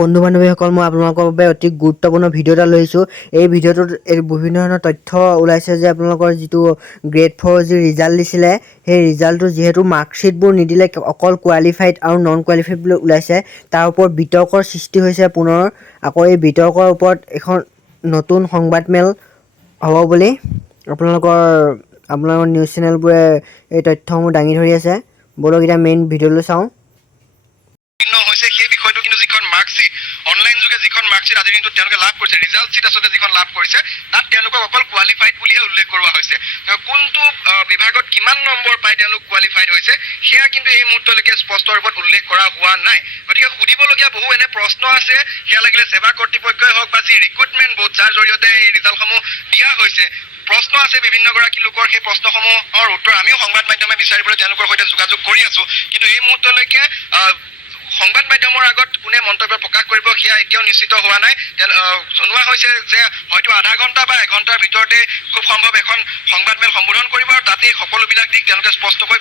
বন্ধু বান্ধৱীসকল মই আপোনালোকৰ বাবে অতি গুৰুত্বপূৰ্ণ ভিডিঅ' এটা লৈছোঁ। এই ভিডিঅ'টোত বিভিন্ন ধৰণৰ তথ্য ওলাইছে যে আপোনালোকৰ যিটো গ্ৰেড 4 যি ৰিজাল্ট দিছিলে সেই ৰিজাল্টটো যিহেতু মাৰ্কশ্বিটবোৰ নিদিলে অকল কোৱালিফাইড আৰু নন কোৱালিফাইড বুলি ওলাইছে, তাৰ ওপৰত বিতৰ্কৰ সৃষ্টি হৈছে পুনৰ। আকৌ এই বিতৰ্কৰ ওপৰত এখন নতুন সংবাদমেল হ'ব বুলি আপোনালোকৰ নিউজ চেনেলবোৰে এই তথ্যসমূহ দাঙি ধৰি আছে। বলক এতিয়া মেইন ভিডিঅ'লৈ চাওঁ। সেই বিষয়টো কিন্তু যিখন মাৰ্কশ্বিট অনলাইন যোগে যিখন মাৰ্কশ্বিট আজিৰ দিনটোত তেওঁলোকে লাভ কৰিছে, ৰিজাল্ট শ্বীট আচলতে যিখন লাভ কৰিছে, তাত তেওঁলোকক অকল কোৱালিফাইড বুলিহে উল্লেখ কৰোৱা হৈছে। কোনটো বিভাগত কিমান নম্বৰ পাই তেওঁলোক কোৱালিফাইড হৈছে সেয়া কিন্তু এই মুহূৰ্তলৈকে স্পষ্ট ৰূপত উল্লেখ কৰা হোৱা নাই। গতিকে সুধিবলগীয়া বহু এনে প্ৰশ্ন আছে, সেয়া লাগিলে সেৱা কৰ্তৃপক্ষই হওক বা যি ৰিক্ৰুটমেণ্ট বোৰ্ড যাৰ জৰিয়তে এই ৰিজাল্টসমূহ দিয়া হৈছে, প্ৰশ্ন আছে বিভিন্নগৰাকী লোকৰ। সেই প্ৰশ্নসমূহৰ উত্তৰ আমিও সংবাদ মাধ্যমে বিচাৰিবলৈ তেওঁলোকৰ সৈতে যোগাযোগ কৰি আছো, কিন্তু এই মুহূৰ্তলৈকে সংবাদ মাধ্যমৰ আগত কোনে মন্তব্য প্ৰকাশ কৰিব সেয়া এতিয়াও নিশ্চিত হোৱা নাই। জনোৱা হৈছে যে হয়তো আধা ঘণ্টা বা এঘণ্টাৰ ভিতৰতে খুব সম্ভৱ এখন সংবাদমেল সম্বোধন কৰিব আৰু তাতেই সকলোবিলাক দিশ তেওঁলোকে স্পষ্টকৈ